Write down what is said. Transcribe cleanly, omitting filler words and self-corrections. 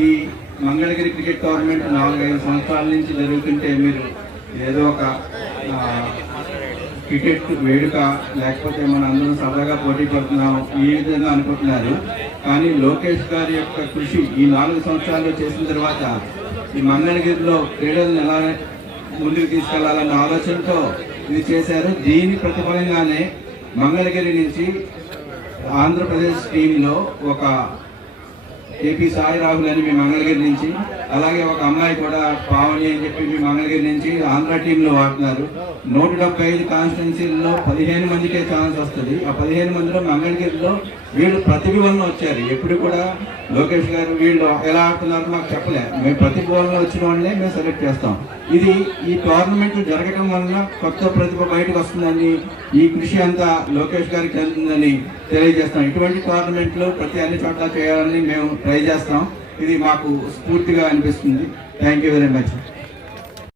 ఈ Mangalagiri cricket tournament 4-5 సంవత్సరాల నుంచి జరుగుతుంటే మీరు ఏదో ఒక క్రికెట్ వేడుక లేకపోతే మన అందరం సరదాగా పోటీ పడుతున్నాం ఈ విధంగా అనుకుంటున్నారు. కానీ లోకేష్ గారి యొక్క కృషి ఈ 4 సంవత్సరాలు చేసిన తర్వాత ఈ మంగళగిరిలో క్రీడలను ఎలా ముందుకు తీసుకెళ్లాలన్న ఆలోచనతో ఇది చేశారు. దీని ప్రతిఫలంగానే మంగళగిరి నుంచి ఆంధ్రప్రదేశ్ టీంలో ఒక ఏపీ సాయి రాహుల్ అని మీ మంగళగిరి నుంచి, అలాగే ఒక అమ్మాయి కూడా పావని అని చెప్పి మీ మంగళగిరి నుంచి ఆంధ్ర టీంలో వాడుతున్నారు. 175 కాన్స్టిట్యున్సీల్లో 15 మందికే ఛాన్స్ వస్తుంది. ఆ 15 మందిలో మంగళగిరిలో వీళ్ళు ప్రతిభ వలన వచ్చారు. ఎప్పుడు కూడా లోకేష్ గారు వీళ్ళు ఎలా ఆడుతున్నారో మాకు చెప్పలే, మేము ప్రతిభ వలన వచ్చిన వాళ్ళనే మేము సెలెక్ట్ చేస్తాం. ఇది ఈ టోర్నమెంట్ జరగడం వలన కొత్త ప్రతిభ బయటకు వస్తుందని, ఈ కృషి అంతా లోకేష్ గారికి చెందుతుందని తెలియజేస్తాం. ఇటువంటి టోర్నమెంట్లు ప్రతి అన్ని చోట్ల చేయాలని మేము ట్రై చేస్తాం. ఇది మాకు స్ఫూర్తిగా అనిపిస్తుంది. Thank you very much.